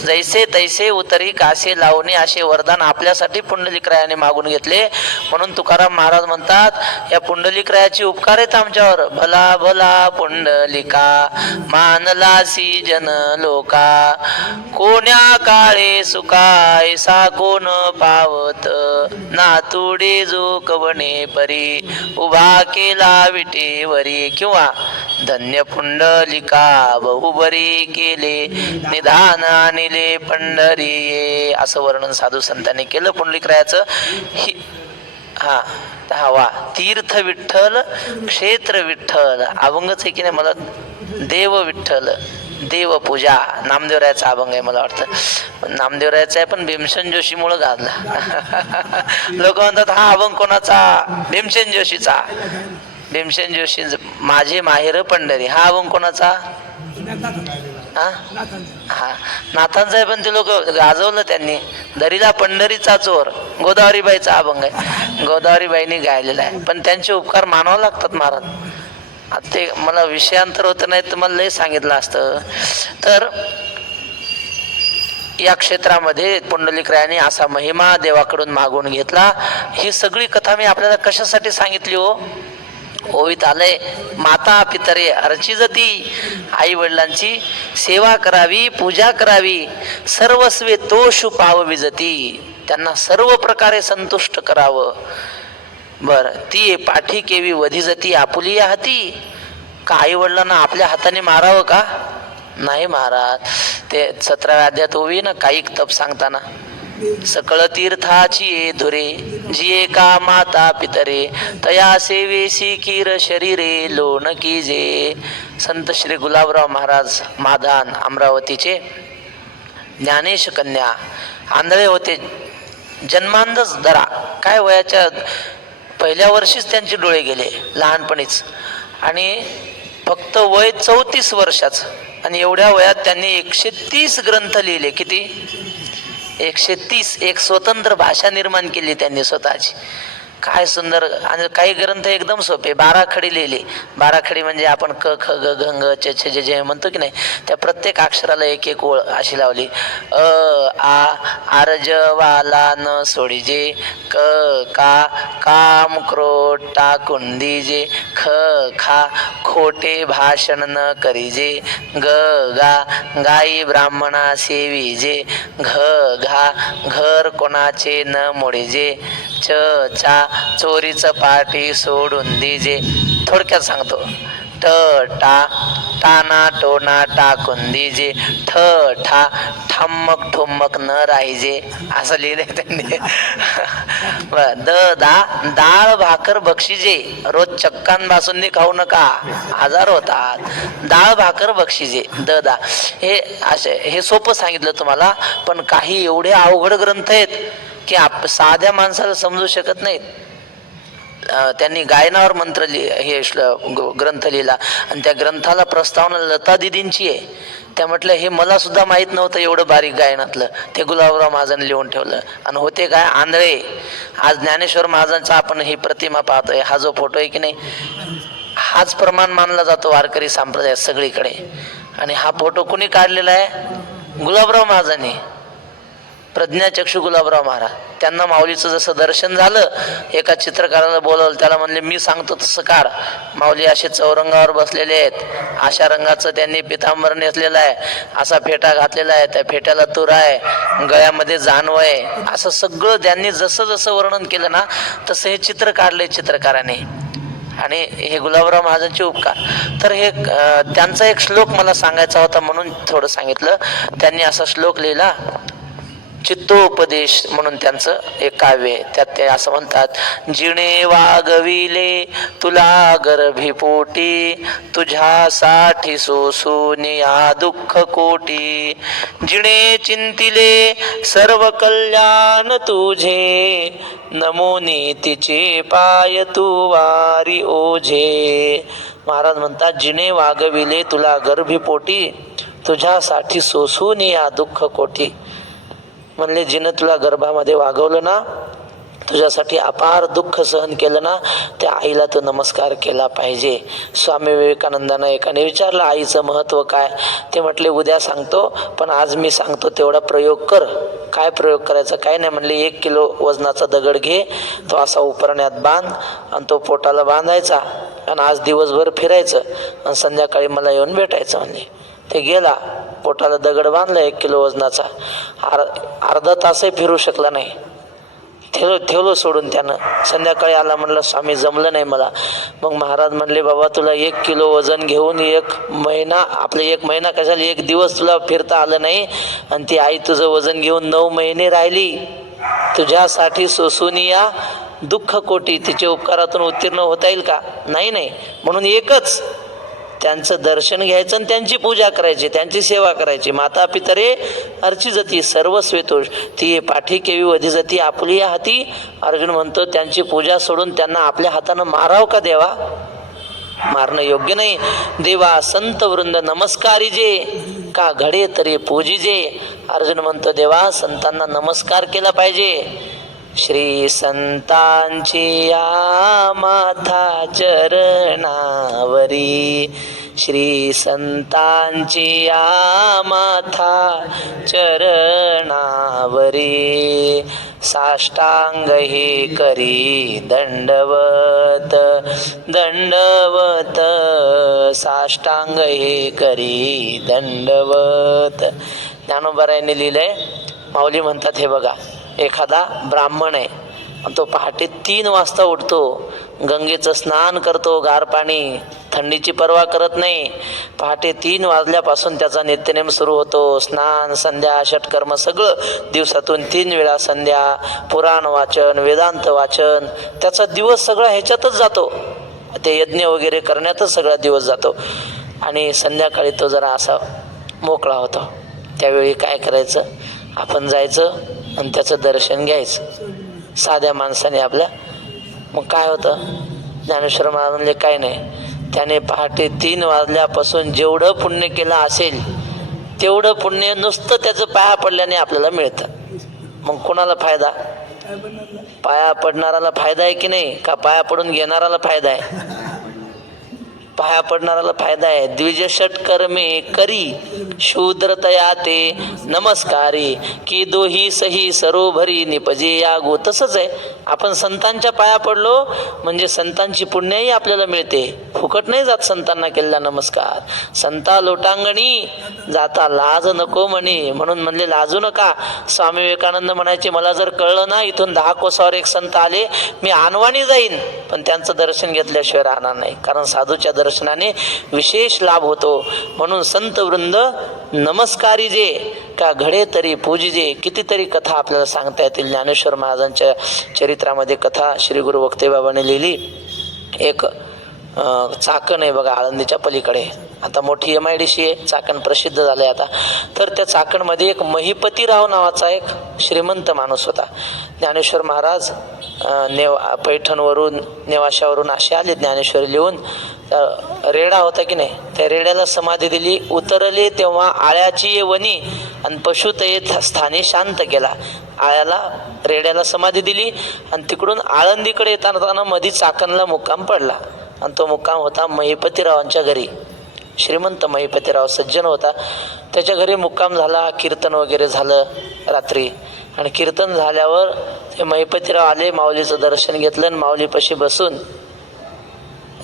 जैसे तैसे उतरी कासे लावणे, असे वरदान आपल्यासाठी पुंडलिकरायाने मागून घेतले. म्हणून तुकाराम महाराज म्हणतात, या पुंडलिकरायाचे उपकार आहेत आमच्यावर. भला भला पुंडलिका मानलासी जन लोका, कोण्या काळे सुखाय सा कोण पावत, नातुडे जो कवणे परी उभा केला विटेवरी. किंवा धन्य पुंडलिका बहुबरी केले निधान आणिले पंढरी, असं वर्णन साधू संतांनी केलं पुंडलिकरायाचं. हा वा, तीर्थ विठ्ठल क्षेत्र विठ्ठल, अभंगच आहे की नाही. मला देव विठ्ठल देवपूजा नामदेवरायाचा अभंग आहे मला वाटतं. नामदेवरायाचा आहे पण भीमसेन जोशीमुळं गाजला. लोक म्हणतात हा अभंग कोणाचा, भीमसेन जोशीचा. भीमसेन जोशी माझे माहेर पंढरी, हा अभंग कोणाचा, हा नाथांचा आहे. पण ते लोक गाजवलं त्यांनी. दरीला पंढरीचा चोर गोदावरीबाईचा अभंग आहे, गोदावरीबाईंनी गायलेला आहे. पण त्यांचे उपकार मानावं लागतात महाराज. आता ते मला विषयांतर होतं नाही तर मला लय सांगितलं असतं. तर या क्षेत्रामध्ये पुंडलिकरायाने असा महिमा देवाकडून मागून घेतला. ही सगळी कथा मी आपल्याला कशासाठी सांगितली हो. ओवीत आलंय, माता पितरे अर्चिजती, आई वडिलांची सेवा करावी, पूजा करावी, सर्वस्वे तोषु पावविजती, त्यांना सर्व प्रकारे संतुष्ट करावं. बर, ती पाठी केवी वधिजती आपुलिया हाती, का आई वडिलांना आपल्या हाताने मारावं का, नाही महाराज. ते 17व्या अध्यायात ओवी ना काही तप सांगताना, सकळ तीर्थाची धुरे जिये का माता पितरे, तया सेवेसी कीर शरीरे लोण कीजे. संत श्री गुलाबराव महाराज माधान अमरावतीचे, ज्ञानेश कन्या, आंधळे होते जन्मांधच धरा. काय वयाच्या पहिल्या वर्षीच त्यांचे डोळे गेले लहानपणीच, आणि फक्त वय 34 वर्षाचं. आणि एवढ्या वयात त्यांनी 130 ग्रंथ लिहिले. किती, 130. एक स्वतंत्र भाषा निर्माण केली त्यांनी स्वतःची. काय सुंदर. आणि काही ग्रंथ एकदम सोपे, 12 खडी लिहिले. 12 खडी म्हणजे आपण क ख ग घ ङ च छ ज जे म्हणतो की नाही, त्या प्रत्येक अक्षराला एक एक ओळ अशी लावली. आ आरज वाला न सोडीजे, क का काम क्रोट टाकून दीजे, ख खा खोटे भाषण न करीजे, ग गा गाई ब्राह्मणा सेवीजे, घ घा घर कोणाचे न मोडीजे, च चा चोरीचं पाठी सोडून दीजे. थोडक्यात सांगतो, ट टा टाना टोना टाकून दीजे, ठ ठा ठम्मक ठुम्मक न राहिजे, असं लिहिलंय त्यांनी. द दा डाळ भाकर बक्षिजे, रोज चक्कान बासुंदी खाऊ नका, आजार होतात. डाळ भाकर बक्षिजे, द दा. हे असे हे सोपं सांगितलं तुम्हाला. पण काही एवढे अवघड ग्रंथ आहेत की साध्या माणसाला समजू शकत नाहीत. त्यांनी गायनावर मंत्र हे ग्रंथ लिहिला, आणि त्या ग्रंथाला प्रस्तावना लता दिदींची आहे. त्या म्हटलं हे मला सुद्धा माहीत नव्हतं एवढं बारीक गायनातलं, ते गुलाबराव महाजन लिहून ठेवलं. आणि होते काय, आंधळे. आज ज्ञानेश्वर महाराजांचा आपण ही प्रतिमा पाहतोय, हा जो फोटो आहे की नाही, हाच प्रमाण मानला जातो वारकरी संप्रदायात सगळीकडे. आणि हा फोटो कुणी काढलेला आहे, गुलाबराव महाराजांनी. प्रज्ञाचक्षू गुलाबराव महाराज. त्यांना माऊलीचं जसं दर्शन झालं, एका चित्रकाराला बोलवलं, त्याला म्हणले मी सांगतो तसं काढ. माऊली असे चौरंगावर बसलेले आहेत, अशा रंगाचं त्यांनी पितांबर नेसलेलं आहे, असा फेटा घातलेला आहे, त्या फेट्याला तूर आहे, गळ्यामध्ये जानव आहे, असं सगळं त्यांनी जसं जसं वर्णन केलं ना तसं हे चित्र काढलंय चित्रकाराने. आणि हे गुलाबराव महाराजांचे उपकार. तर हे त्यांचा एक श्लोक मला सांगायचा होता म्हणून थोडं सांगितलं. त्यांनी असा श्लोक लिहिला, चित्तोपदेश म्हणून त्यांचं एक काव्य आहे. त्यात ते असं म्हणतात, जिणे वागविले तुला गर्भिपोटी, तुझ्यासाठी सोसून या दुःख कोटी, जिणे चिंतिले सर्व कल्याण तुझे, नमोनी तिचे पाय तू वारी ओझे. महाराज म्हणतात, जिणे वागविले तुला गर्भिपोटी, तुझ्यासाठी सोसून या दुःख कोटी. म्हणले जिनं तुला गर्भामध्ये वागवलं ना, तुझ्यासाठी अपार दुःख सहन केलं ना, त्या आईला तू नमस्कार केला पाहिजे. स्वामी विवेकानंदांना एकाने विचारलं आईचं महत्त्व काय. ते म्हटले उद्या सांगतो, पण आज मी सांगतो तेवढा प्रयोग कर. काय प्रयोग करायचा? काय नाही म्हणले, 1 किलो वजनाचा दगड घे, तो असा उपरण्यात बांध आणि तो पोटाला बांधायचा आणि आज दिवसभर फिरायचं आणि संध्याकाळी मला येऊन भेटायचं म्हणले. ते गेला, पोटाला दगड बांधला 1 किलो वजनाचा. अर्धा तासही फिरू शकला नाही. ठेवलं सोडून त्यानं. संध्याकाळी आला, म्हणलं स्वामी जमलं नाही मला. मग महाराज म्हणले बाबा तुला 1 किलो वजन घेऊन 1 महिना, आपले 1 महिना कशाला 1 दिवस तुला फिरता आलं नाही, आणि ती आई तुझं वजन घेऊन 9 महिने राहिली. तुझ्यासाठी सोसूनिया दुःख कोटी. तिच्या उपकारातून उत्तीर्ण होता येईल का? नाही. म्हणून एकच, त्यांचं दर्शन घ्यायचं आणि त्यांची पूजा करायची, त्यांची सेवा करायची. माता पितरे अर्चिजती सर्वस्वेतोष ती पाठी केवी वधिजती आपुली हाती. अर्जुन म्हणतो त्यांची पूजा सोडून त्यांना आपल्या हातानं माराव का देवा? मारणं योग्य नाही. देवा संत वृंद नमस्कारी जे का घडे तरी पूजिजे. अर्जुन म्हणतो देवा संतांना नमस्कार केला पाहिजे. श्री संतांची या माथा चरणावरी. श्री संतांची या माथा चरणावरी. साष्टांग हे करी दंडवत दंडवत. साष्टांग हे करी दंडवत. ज्ञानोबारायांनी लिहिलंय, माऊली म्हणतात हे बघा, एखादा ब्राह्मण आहे आणि तो पहाटे 3 वाजता उठतो, गंगेचं स्नान करतो, गार पाणी, थंडीची पर्वा करत नाही. पहाटे 3 वाजल्यापासून त्याचा नित्यनेम सुरू होतो. स्नान, संध्या, षटकर्म सगळं. दिवसातून 3 वेळा संध्या, पुराण वाचन, वेदांत वाचन. त्याचा दिवस सगळा ह्याच्यातच जातो. ते यज्ञ वगैरे करण्यातच सगळा दिवस जातो. आणि संध्याकाळी तो जरा असा मोकळा होतो. त्यावेळी काय करायचं? आपण जायचं आणि त्याचं दर्शन घ्यायचं साध्या माणसाने आपल्या. मग काय होतं? ज्ञानेश्वर महाराज म्हणले काय नाही, त्याने पहाटे 3 वाजल्यापासून जेवढं पुण्य केलं असेल तेवढं पुण्य नुसतं त्याचं पाया पडल्याने आपल्याला मिळतं. मग कोणाला फायदा? पाया पडणाराला फायदा आहे की नाही? का पाया पडून घेणाराला फायदा आहे? पाया पडणाराला फायदा आहे. द्विज षटकर्मे करी शूद्रतया ते नमस्कारी की दोही सही सरोभरी निपजे यागो. तसंच आहे, आपण संतांच्या पाया पडलो म्हणजे संतांची पुण्यही आपल्याला मिळते. फुकट नाही जात संतांना केलेला नमस्कार. संता लोटांगणी जाता लाज नको म्हणे. म्हणून म्हणले लाजू नका. स्वामी विवेकानंद म्हणायचे, मला जर कळलं ना इथून 10 कोसावर एक संत आले, मी आणवानी जाईन, पण त्यांचं दर्शन घेतल्याशिवाय राहणार नाही. कारण साधूच्या दर्शनाने विशेष लाभ होतो. म्हणून संत वृंद नमस्कारी जे का घडे तरी पूजिजे. कितीतरी कथा आपल्याला सांगता येतील. ज्ञानेश्वर महाराजांच्या चरित्रामध्ये कथा श्री गुरु वक्तेबाबाने लिहिली. एक चाकण आहे बघा, आळंदीच्या पलीकडे. आता मोठी MIDC आहे, चाकण प्रसिद्ध झालं आहे आता. तर त्या चाकणमध्ये एक महिपतीराव नावाचा एक श्रीमंत माणूस होता. ज्ञानेश्वर महाराज पैठणवरून नेवाशावरून असे आले ज्ञानेश्वरी लिहून. रेडा होता की नाही, त्या रेड्याला समाधी दिली. उतरले तेव्हा आळ्याची ये वनी आणि पशु ते स्थानी शांत केला. आळ्याला रेड्याला समाधी दिली आणि तिकडून आळंदीकडे येताना मधी चाकणला मुक्काम पडला. आणि तो मुक्काम होता महिपतीरावांच्या घरी. श्रीमंत महिपतीराव सज्जन होता. त्याच्या घरी मुक्काम झाला. कीर्तन वगैरे झालं रात्री. आणि कीर्तन झाल्यावर ते महिपतीराव आले, माऊलीचं दर्शन घेतलं आणि माऊलीपाशी बसून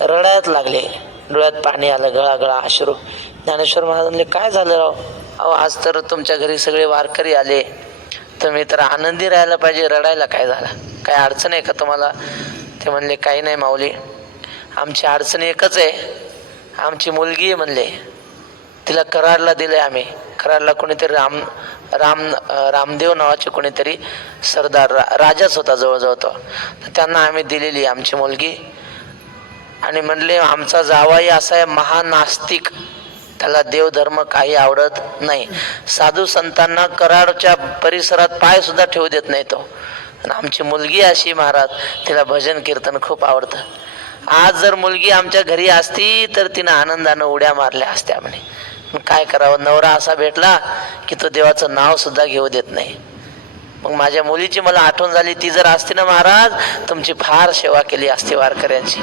रडायला लागले. डोळ्यात पाणी आलं, गळागळा अश्रू. ज्ञानेश्वर महाराज म्हणले काय झालं राव? अहो आज तर तुमच्या घरी सगळे वारकरी आले, तुम्ही तर आनंदी राहायला पाहिजे, रडायला काय झालं? काय अडचण आहे का तुम्हाला? ते म्हणले काही नाही माऊली, आमची अडचण एकच आहे. आमची मुलगी आहे म्हणले, तिला कराडला दिले आम्ही. कराडला कोणीतरी रामदेव नावाचे कोणीतरी सरदार राजाच होता जवळजवळ तो. तर त्यांना आम्ही दिलेली आमची मुलगी. आणि म्हणले आमचा जावाई असा आहे महानास्तिक, त्याला देवधर्म काही आवडत नाही. साधू संतांना कराडच्या परिसरात पाय सुद्धा ठेवू देत नाही तो. आणि आमची मुलगी अशी महाराज, तिला भजन कीर्तन खूप आवडतं. आज जर मुलगी आमच्या घरी असती तर तिनं आनंदानं उड्या मारल्या असत्या म्हणे. काय करावं, नवरा असा भेटला की तो देवाचं नाव सुद्धा घेऊ देत नाही. मग माझ्या मुलीची मला आठवण झाली, ती जर असती ना महाराज तुमची फार सेवा केली असती वारकऱ्यांची,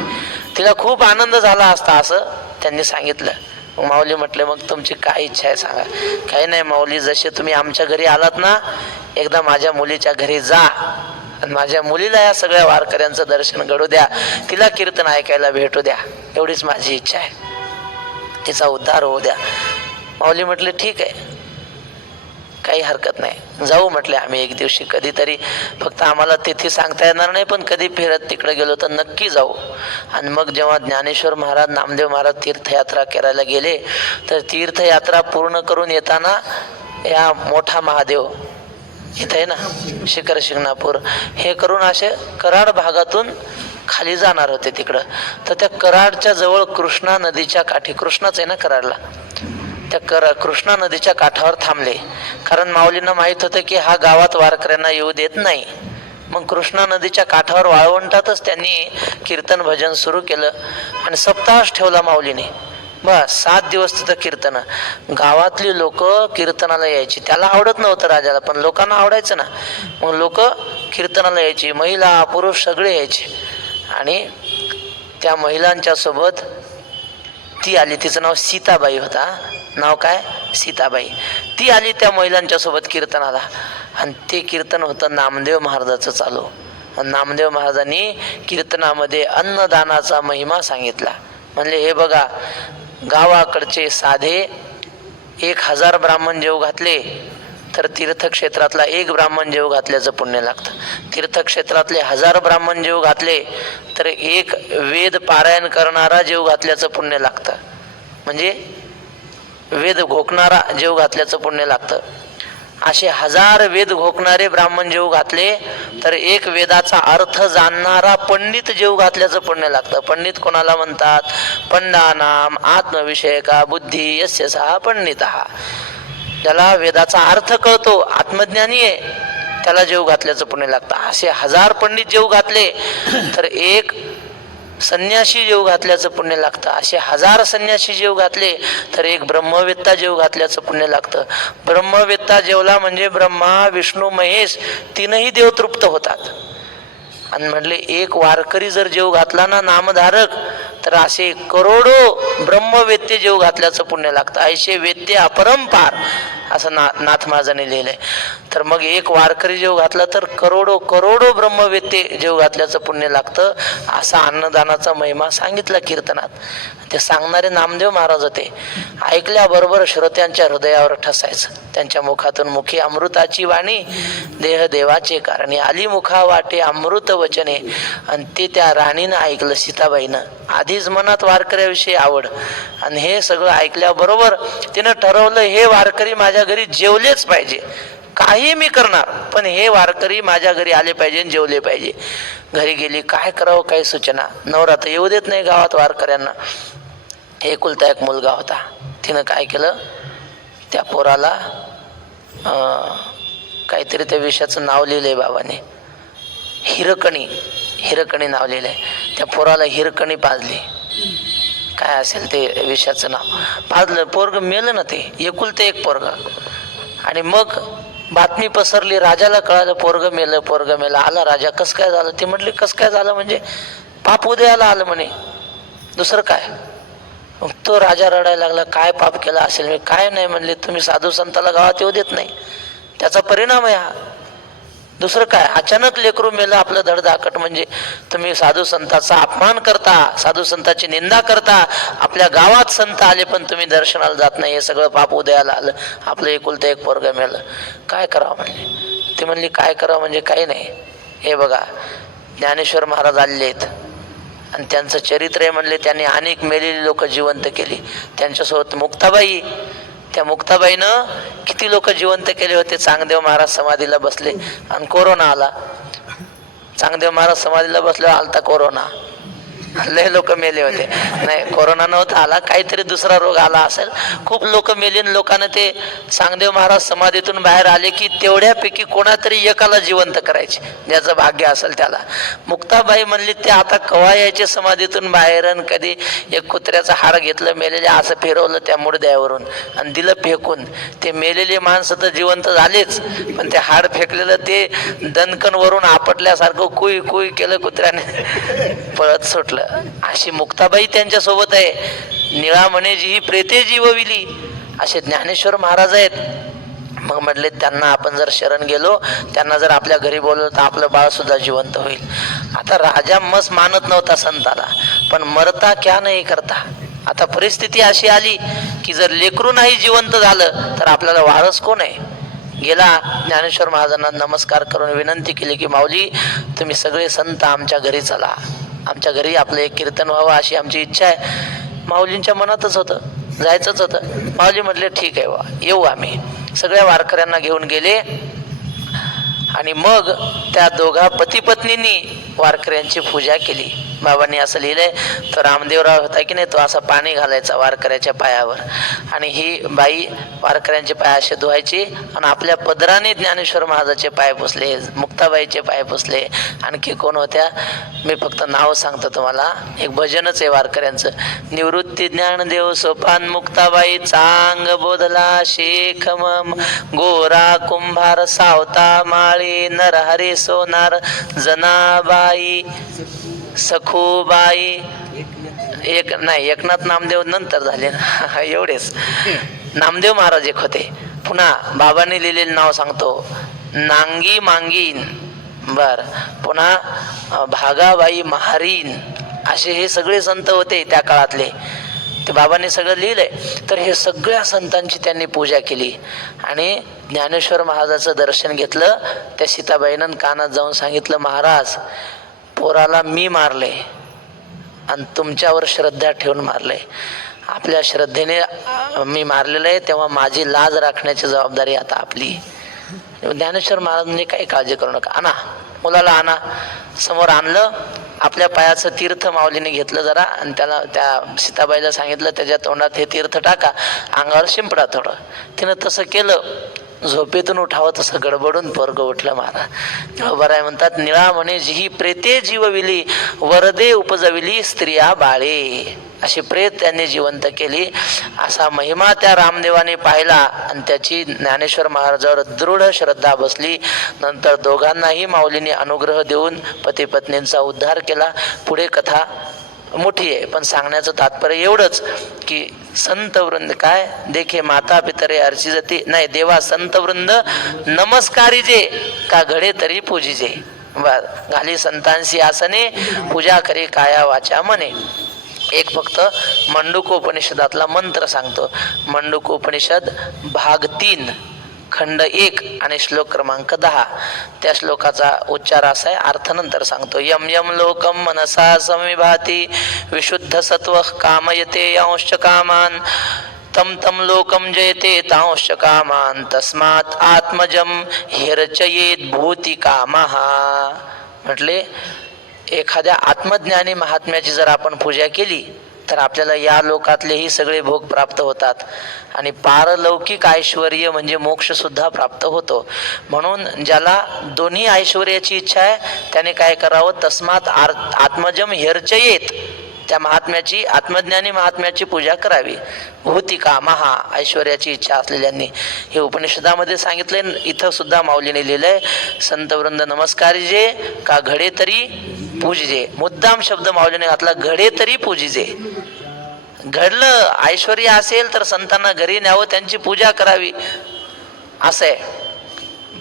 तिला खूप आनंद झाला असता असं त्यांनी सांगितलं. मग माऊली म्हटले मग तुमची काय इच्छा आहे सांगा. काही नाही माऊली, जसे तुम्ही आमच्या घरी आलात ना एकदा माझ्या मुलीच्या घरी जा आणि माझ्या मुलीला या सगळ्या वारकऱ्यांचं दर्शन घडू द्या, तिला कीर्तन ऐकायला भेटू द्या, एवढीच माझी इच्छा आहे, तिचा उद्धार होऊ द्या. माऊली म्हटले ठीक आहे, काही हरकत नाही, जाऊ म्हटले आम्ही एक दिवशी कधीतरी, फक्त आम्हाला तिथे सांगता येणार नाही, पण कधी फिरत तिकडे गेलो तर नक्की जाऊ. आणि मग जेव्हा ज्ञानेश्वर महाराज नामदेव महाराज तीर्थयात्रा करायला गेले तर तीर्थयात्रा पूर्ण करून येताना या मोठा महादेव इथे आहे ना शिखर शिंगणापूर, हे करून असे कराड भागातून खाली जाणार होते तिकडं. तर त्या कराडच्या जवळ कृष्णा नदीच्या काठी, कृष्णाच आहे ना कराडला, त्या कृष्णा नदीच्या काठावर थांबले. कारण माऊलींना माहीत होतं की हा गावात वारकऱ्यांना येऊ देत नाही. मग कृष्णा नदीच्या काठावर वाळवंटातच त्यांनी कीर्तन भजन सुरू केलं आणि सप्ताहच ठेवला माऊलीने. बस 7 दिवस तिथं कीर्तन. गावातली लोक कीर्तनाला यायची, त्याला आवडत नव्हतं राजाला, पण लोकांना आवडायचं ना. मग लोक कीर्तनाला यायची, महिला पुरुष सगळे यायचे. आणि त्या महिलांच्या सोबत ती आली, तिचं नाव सीताबाई होता, नाव काय सीताबाई. ती आली त्या महिलांच्या सोबत कीर्तनाला आणि ते कीर्तन होतं नामदेव महाराजाचं चालू. नामदेव महाराजांनी कीर्तनामध्ये अन्नदानाचा महिमा सांगितला. म्हणले हे बघा, गावाकडचे साधे 1000 ब्राह्मण जेव घातले तर तीर्थक्षेत्रातला 1 ब्राह्मण जेव घातल्याचं पुण्य लागतं. तीर्थक्षेत्रातले 1000 ब्राह्मण जेव घातले तर 1 वेद पारायण करणारा जेव घातल्याचं पुण्य लागतं, म्हणजे वेद घोकणारा जेव घातल्याचं पुण्य लागतं. असे 1000 वेद घोकणारे ब्राह्मण जेव घातले तर 1 वेदाचा अर्थ जाणणारा पंडित जेव घातल्याचं पुण्य लागतं. पंडित कोणाला म्हणतात? पंडानाम आत्मविषयका बुद्धी यस्य सहा पंडितः, ज्याला वेदाचा अर्थ कळतो, आत्मज्ञानी आहे, त्याला जेव घातल्याचं पुण्य लागतं. असे 1000 पंडित जेव घातले तर 1 संन्यासी जेव घातल्याचं पुण्य लागतं. असे 1000 संन्यासी जेव घातले तर 1 ब्रह्मवेत्ता जेव घातल्याचं पुण्य लागतं. ब्रह्मवेत्ता जेवला म्हणजे ब्रह्मा विष्णू महेश 3ही देव तृप्त होतात. आणि म्हटले 1 वारकरी जर जेव घातला ना नामधारक तर असे करोडो ब्रह्मवेत्ते जेव घातल्याचं पुण्य लागतं. ऐशे वेत्ते अपरंपार असं नाथ महाराजांनी लिहिलंय. तर मग 1 वारकरी जेव घातला तर करोडो करोडो ब्रह्मवेत्ते जेव घातल्याचं पुण्य लागतं. असा अन्नदानाचा महिमा सांगितला कीर्तनात. ते सांगणारे नामदेव महाराज होते. ऐकल्याबरोबर श्रोत्यांच्या हृदयावर ठसायचं. त्यांच्या मुखातून मुखी अमृताची वाणी, देह देवाचे कारणी, आली मुखा वाटे अमृत वचने. आणि ते त्या राणीनं ऐकलं, सीताबाईनं. आधीच मनात वारकऱ्याविषयी आवड, आणि हे सगळं ऐकल्याबरोबर तिनं ठरवलं हे वारकरी माझ्या घरी जेवलेच पाहिजे, काही मी करणार पण हे वारकरी माझ्या घरी आले पाहिजे, जेवले पाहिजे. घरी गेली, काय करावं काही सूचना. नवरा तर येऊ देत नाही गावात वारकऱ्यांना. एकुलता 1 मुलगा होता. तिनं काय केलं, त्या पोराला काहीतरी त्या विषयाचं नाव लिहिलंय बाबाने, हिरकणी नाव लिहिलंय. त्या पोराला हिरकणी पाजली, काय असेल ते विषयाचं नाव पाजलं. पोरग मेलं ना, ते एकुलते 1 पोरग. आणि मग बातमी पसरली, राजाला कळालं पोरग मेलं. आला राजा, कसं काय झालं? ते म्हटले कसं काय झालं म्हणजे पाप उदयाला आलं म्हणे, दुसरं काय. मग तो राजा रडायला लागला, काय पाप केला असेल मी? काय नाही म्हणले, तुम्ही साधू संताला गावात येऊ देत नाही, त्याचा परिणाम आहे हा. दुसरं काय? अचानक लेकरू मेलं आपलं धडधाकट, म्हणजे तुम्ही साधू संतांचा अपमान करता, साधू संतांची निंदा करता. आपल्या गावात संत आले पण तुम्ही दर्शनाला जात नाही, हे सगळं पाप उदयाला आलं. आपलं एकुलतं 1 पोरग मेलं, काय करावं म्हणले. ते म्हणले काय करावं म्हणजे काही नाही. हे बघा, ज्ञानेश्वर महाराज आलेले आहेत आणि त्यांचं चरित्र आहे म्हणले, त्यांनी अनेक मेलेली लोक जिवंत केली. त्यांच्यासोबत मुक्ताबाई, त्या मुक्ताबाईनं किती लोक जिवंत केले होते. चांगदेव महाराज समाधीला बसले आणि कोरोना आला. चांगदेव महाराज समाधीला बसल्यावर आलता कोरोना. लय लोक मेले होते. नाही, कोरोना नव्हता आला, काहीतरी दुसरा रोग आला असेल. खूप लोक मेले आणि लोकांना ते सांगदेव महाराज समाधीतून बाहेर आले की तेवढ्यापैकी कोणातरी एकाला जिवंत करायचे, ज्याचं भाग्य असेल त्याला. मुक्ताबाई म्हणली ते आता कवा यायचे समाधीतून बाहेर, आणि कधी एक कुत्र्याचं हाड घेतलं मेलेले, असं फिरवलं त्या मुडद्यावरून आणि दिलं फेकून. ते मेलेले माणसं तर जिवंत झालेच, पण ते हाड फेकलेलं ते दणकन वरून आपटल्यासारखं कुई कुई केलं कुत्र्याने, पळत सुटलं. अशी मुक्ताबाई त्यांच्या सोबत आहे. निळा म्हणे जी प्रेते जीवविली, असे ज्ञानेश्वर महाराज आहेत. मग म्हटले त्यांना आपण जर शरण गेलो, त्यांना जर आपल्या घरी बोलवलं तर आपलं बाळ सुद्धा जिवंत होईल. आता राजा मस्त मानत नव्हता संताला, पण मरता क्या नाही करता. आता परिस्थिती अशी आली की जर लेकरू नाही जिवंत झालं तर आपल्याला वारस कोण आहे. गेला, ज्ञानेश्वर महाराजांना नमस्कार करून विनंती केली की माऊली, तुम्ही सगळे संत आमच्या घरी चला, आमच्या घरी आपलं एक कीर्तन व्हावं अशी आमची इच्छा आहे. माऊलींच्या मनातच होतं, जायचंच होतं. माऊली म्हटले ठीक आहे वा, येऊ आम्ही. सगळ्या वारकऱ्यांना घेऊन गेले आणि मग त्या दोघा पती पत्नींनी वारकऱ्यांची पूजा केली. बाबांनी असं लिहिलंय, तो रामदेवराव होता की नाही, तो असा पाणी घालायचा वारकऱ्याच्या पायावर, आणि ही बाई वारकऱ्यांचे पाय असे धुवायची आणि आपल्या पदराने ज्ञानेश्वर महाराजाचे पाय पुसले, मुक्ताबाईचे पाय पुसले. आणखी कोण होत्या मी फक्त नाव सांगतो तुम्हाला, एक भजनच आहे वारकऱ्यांचं. निवृत्ती ज्ञानदेव सोपान मुक्ताबाई, चांग बोधला शेख मम, गोरा कुंभार सावता माळी, नरहरी सोनार जनाबाई, सखूबाई, एक नाही, एकनाथ नामदेव नंतर झाले ना, एवढेच. नामदेव महाराज एक होते. पुन्हा बाबांनी लिहिलेलं नाव सांगतो, नांगी मांगीन, बर, पुन्हा भागाबाई महारीन, असे हे सगळे संत होते त्या काळातले. ते बाबांनी सगळं लिहिलंय. तर हे सगळ्या संतांची त्यांनी पूजा केली आणि ज्ञानेश्वर महाराजाचं दर्शन घेतलं. त्या सीताबाईनं कानात जाऊन सांगितलं, महाराज पोराला मी मारले आणि तुमच्यावर श्रद्धा ठेवून मारले. आपल्या श्रद्धेने मी मारलेलं आहे, तेव्हा माझी लाज राखण्याची जबाबदारी आता आपली. ज्ञानेश्वर महाराजांनी काही काळजी करू नका, आणा मुलाला, आणा. समोर आणलं, आपल्या पायाचं तीर्थ माऊलीने घेतलं जरा आणि त्याला, त्या सीताबाईला सांगितलं त्याच्या तोंडात हे तीर्थ टाका, अंगावर शिंपडा थोडं. तिनं तसं केलं. झोपेतून उठावं तसं गडबडून पोरगं उठलं महाराज. बरं आहे म्हणतात, निळा म्हणे जी प्रेते जीवविली, वरदे उपजविली स्त्रिया बाळे. अशी प्रेत त्यांनी जिवंत केली. असा महिमा त्या रामदेवाने पाहिला आणि त्याची ज्ञानेश्वर महाराजावर दृढ श्रद्धा बसली. नंतर दोघांनाही माऊलीने अनुग्रह देऊन पती पत्नींचा उद्धार केला. पुढे कथा मोठी आहे, पण सांगण्याचं तात्पर्य एवढंच की संत वृंद काय देखे माता पितरे अर्चिजती, नाही देवा संत वृंद नमस्कारीजे, का घडे तरी पूजिजे. बर, घाली संतांशी आसने, पूजा करी काया वाचा मने. एक फक्त मंडूकोपनिषदातला मंत्र सांगतो. मंडूकोपनिषद भाग 3 खंड 1 आणि श्लोक क्रमांक 10. त्या श्लोकाचा उच्चार असा आहे, अर्थ नंतर सांगतो. यम यम लोकम मनसा संविभाती, विशुद्ध सत्व कामयते अंश कामान, तम तम लोकम जयते तांश कामान, तस्मात आत्मजम हिरचयेत भूती कामः. म्हटले एखाद्या आत्मज्ञानी महात्म्याची जर आपण पूजा केली तर आपल्याला या लोकातलेही सगळे भोग प्राप्त होतात आणि पारलौकिक ऐश्वर्य म्हणजे मोक्ष सुद्धा प्राप्त होतो. म्हणून ज्याला दोन्ही ऐश्वर्याची इच्छा आहे त्याने काय करावं, तस्मात आत्मजम ह्यर्चयेत, त्या महात्म्याची, आत्मज्ञानी महात्म्याची पूजा करावी. भूतिका महा, ऐश्वर्याची इच्छा असलेल्यांनी. हे उपनिषदामध्ये सांगितलंय. इथं सुद्धा माऊलीने लिहिलंय, संतवृंद नमस्कारी जे, का घडे तरी पूजिजे. मुद्दाम शब्द माऊलीने घातला, घडे तरी पूजिजे. घडलं ऐश्वर्य असेल तर संतांना घरी न्यावं, त्यांची पूजा करावी असं आहे.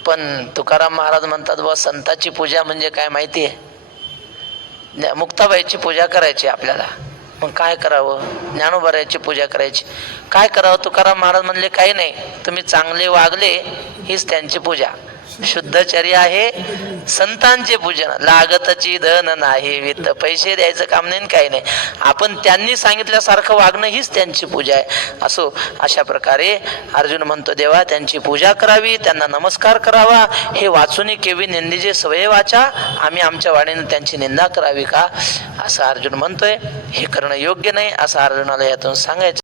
पण तुकाराम महाराज म्हणतात, व संताची पूजा म्हणजे काय माहिती आहे, मुक्ताबाईची पूजा करायची आपल्याला. मग काय करावं, ज्ञानोबाराची पूजा करायची. काय करावं, तुकाराम महाराज म्हणले काही नाही, तुम्ही चांगले वागले हीच त्यांची पूजा. शुद्धचर्या आहे संतांचे पूजन. लागतची धन नाही वित्त, पैसे द्यायचं काम नाही काही नाही. आपण त्यांनी सांगितल्यासारखं वागणं हीच त्यांची पूजा आहे. असो, अशा प्रकारे अर्जुन म्हणतो देवा त्यांची पूजा करावी, त्यांना नमस्कार करावा. हे वाचून केवी निंदीचे सवय वाचा, आम्ही आमच्या वाणीने त्यांची निंदा करावी का, असं अर्जुन म्हणतोय. हे करणं योग्य नाही असं अर्जुनाला यातून सांगायचं.